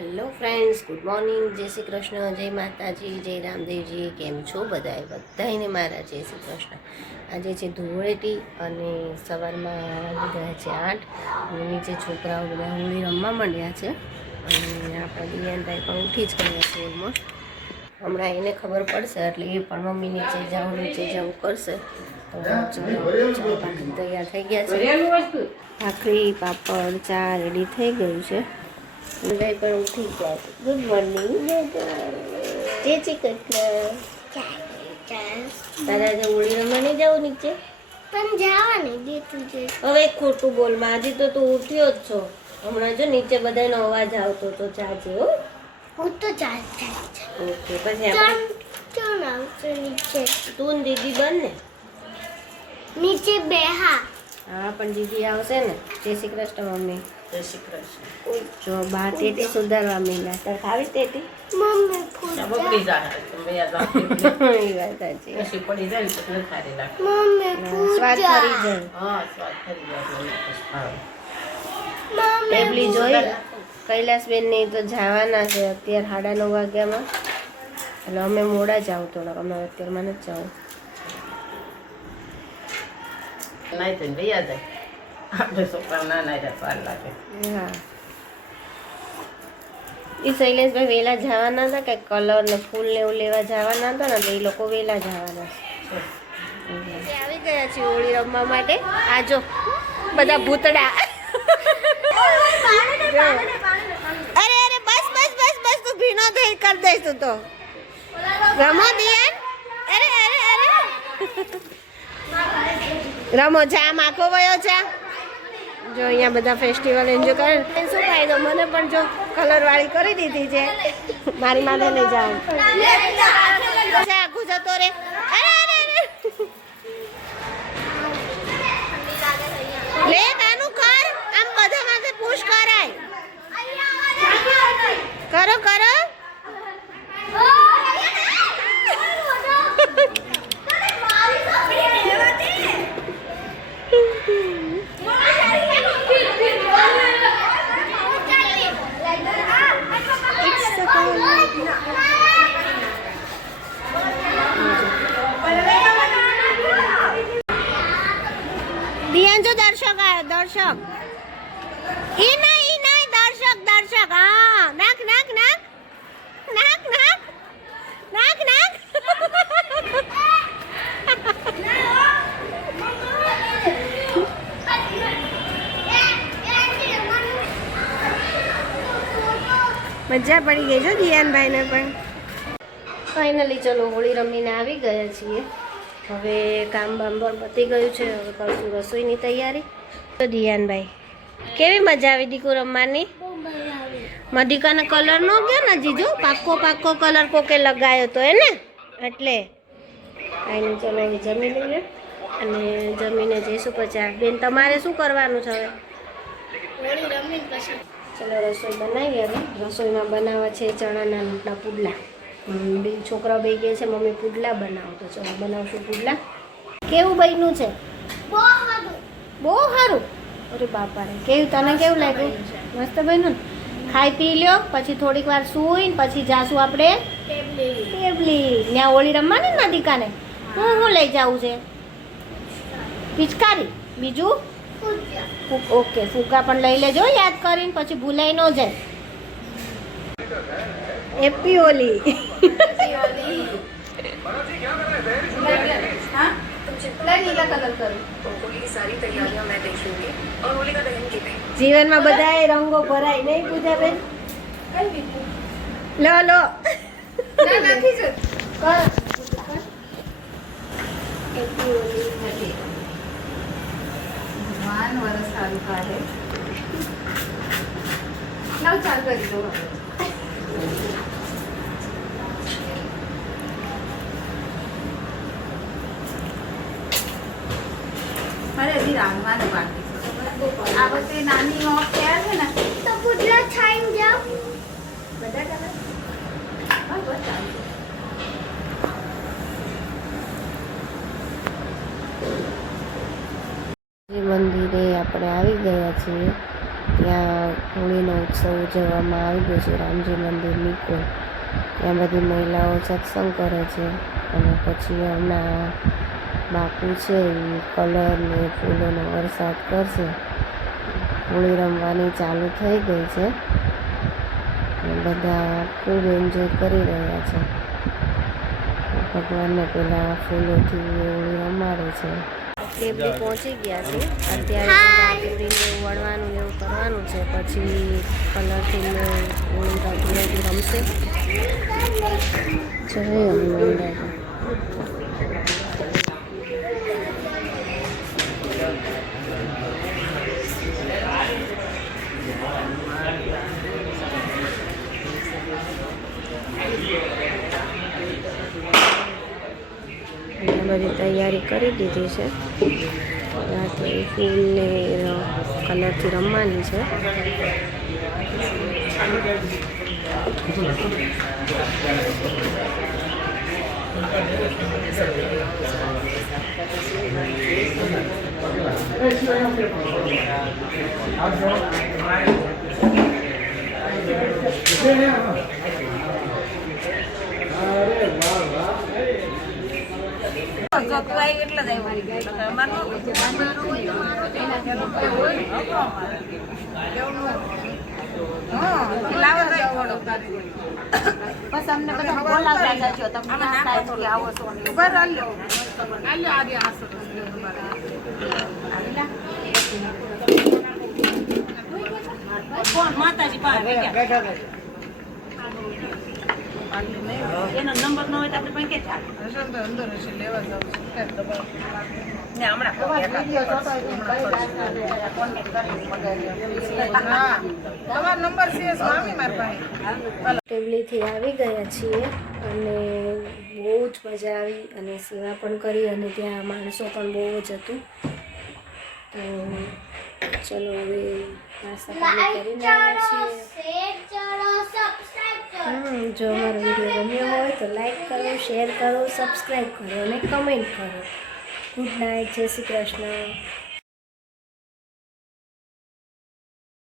Hello friends, good morning. જય શ્રી કૃષ્ણ, જય માતાજી, જય રામદેવજી. કેમ છો બધાને મારા જય શ્રી કૃષ્ણ. આજે છે ધૂળેટી અને સવારમાં વાગી ગયા છે 8. નીચે છોકરાઓ બધા હોળી રમવા માંડ્યા છે અને આપણા દિયાનભાઈ પણ ઉઠી જ ગયા છે ઓલમોસ્ટ. હમણાં એને ખબર પડશે એટલે એ પણ મમ્મી નીચે જાઉં કરશે. તો ચા ભાખરી તૈયાર થઈ ગયા છે. ભાખરી, પાપડ, ચા રેડી થઈ ગયું છે. ભાઈ પણ ઉઠી ગયા. Good morning. જય શ્રી કૃષ્ણ. તારા આજે હોળી રમવા નહીં જાવ નીચે? પણ જવા નહીં દેતું છે. હવે ખોટું બોલમાં. આજે તો તું ઉઠ્યો જ છો. હમણાં જો નીચે બધાનો અવાજ આવતો તો ચાચે. હો હું તો ચાલતી ઓકે. પછી આપણે ચાલ આવશે નીચે. તું ને દીદી બંને નીચે બેહા. હા, પણ દીદી આવશે ને. જય શ્રી કૃષ્ણ મમ્મી. જય શ્રી કૃષ્ણ. જો બા ટેટી સુધારવા માંડ્યા. તારે ખાવી ટેટી? મમ્મી ફૂલ બગડી જાય તમે યાદ રાખો. એ વાત સાચી. પછી પડી જાય તો એટલે ખારી નાખો. મમ્મી ફૂલ સ્વાદ ફરી જાય. હા, સ્વાદ કરી જાય. ટેબલી જોઈ કૈલાસબેન ને તો જવાના છે અત્યારે 9:30 વાગ્યામાં. એટલે અમે મોડા જાવ થોડાક. અમે અત્યારમાં નથી જાવ. નહીં તો ભૈયા જાય. આપણે છોકરા નાના રહ્યા વાર લાગે. હા, એ શૈલેષભાઈ વહેલા જવાના હતા કે કલર ને ફૂલ ને એવું લેવા જવાના હતા ને તો એ લોકો વહેલા જવાના છે. આવી ગયા છે હોળી રમવા માટે. આ જો બધા ભૂતડા. અરે અરે બસ બસ બસ બસ, તું ભીનો થઈ કરી દઈશ તું તો. રમો દિયાન. અરે અરે અરે રમો. જા માખો વયો જા. જો અહીંયા બધા ફેસ્ટિવલ એન્જોય કરે. શું ફાયદો? મને પણ જો કલર વાળી કરી દીધી છે. મારી માથે લઈ જાઉં આખું જતો રે. અરે અરે અરે લે કાનું કર. આમ બધા માથે પુશ કરાય. કરો કરો. દિયાન જો દર્શક આવ્યો. દર્શક ઈ નહીં દર્શક દર્શક. હા, નાક નાક નાક નાક નાક નાક નાક. મજા પડી ગઈ છે દિયાનભાઈને પણ. ફાઇનલી ચલો હોળી રમીને આવી ગયા છીએ. હવે કામ બામ પણ પતી ગયું છે. હવે કરશું રસોઈની તૈયારી. તો દિયાનભાઈ કેવી મજા આવી દીકુ રમવાની? મધિકાનો કલર નો ગયો ને જીજો. પાક્કો કલર કોકે લગાવ્યો તો એને એટલે. કાંઈ ચલો હવે જમી લઈએ અને જમીને જઈશું પછી. બેન તમારે શું કરવાનું છે હવે? હોળી રમી પછી ચલો રસોઈ બનાવીએ. હવે રસોઈમાં બનાવવા છે ચણાના લોટના પુડલા. બે છોકરાઓ બે કહે છે મમ્મી પુડલા બનાવો. તો ચલો બનાવશું પુડલા. કેવું બન્યું છે? બહુ સારું. બહુ સારું. અરે બાપા રે, કેવું તને કેવું લાગ્યું? મસ્ત બન્યું ને. ખાઈ પી લ્યો પછી થોડીક વાર સૂઈને પછી જાશું આપણે ટેબલી. ત્યાં હોળી રમવાની ને દીકાને. હું લઈ જાવું છે? પિચકારી. બીજું ઓકે, ફૂકા પણ લઈ લેજો યાદ કરીને, પછી ભૂલાઈ ન જાય. હેપી હોલી. જીવનમાં બધાય રંગો ભરાય નહીં પૂજાબેન? લો લો વર્ષ સારું કાઢે. ચાલ કરી દો. મારે હજી રાંધવાનું બાકી છે. આ વખતે નાની ઓફ થયા છે ને તો પુડલા ખાઈને જાઓ. બધા કલર હા બસ ચાલશે. મંદિરે આપણે આવી ગયા છીએ. ત્યાં હોળીનો ઉત્સવ ઉજવવામાં આવી ગયો છે રામજી મંદિર નિકોલ. ત્યાં બધી મહિલાઓ સત્સંગ કરે છે અને પછી હમણાં બાપુ છે એ કલર ને ફૂલોનો વરસાદ કરશે. હોળી રમવાની ચાલુ થઈ ગઈ છે અને બધા ખૂબ એન્જોય કરી રહ્યા છે. ભગવાનને પેલા ફૂલોથી હોળી રમાડે છે. ટેબલી પહોંચી ગયા છે. અત્યારે પૂરીને વળવાનું એવું કરવાનું છે. પછી કલરથી હોળી ધૂળેટી રમશે. જય હનુમાન દાદા. બધી તૈયારી કરી દીધી છે. રાતે ફૂલને કલરથી રમવાની છે. બસ અમને બધા બોલાવતા જજો. તમે ના થાય તો આવો છો. ઉભા રહ્યો. કોણ માતાજી પાસે બેઠા એનો નંબર ન હોય તો આપણે પાસે કે ચાલે અંદર હશે લેવા જાવ ને હમણાં તમારો નંબર છે સ્વામી મારા પાસે. ટેબલીથી આવી ગયા છીએ અને બહુ જ મજા આવી અને સેવા પણ કરી અને ત્યાં માણસો પણ બહુ જ હતું. તો ચલો હવે નાસ્તા પાણી કરીને આવ્યા છીએ. જો અમારો વિડીયો ગમ્યો હોય તો લાઈક કરો, શેર કરો, સબસ્ક્રાઈબ કરો અને કમેન્ટ કરો. Good night. જય શ્રી કૃષ્ણ.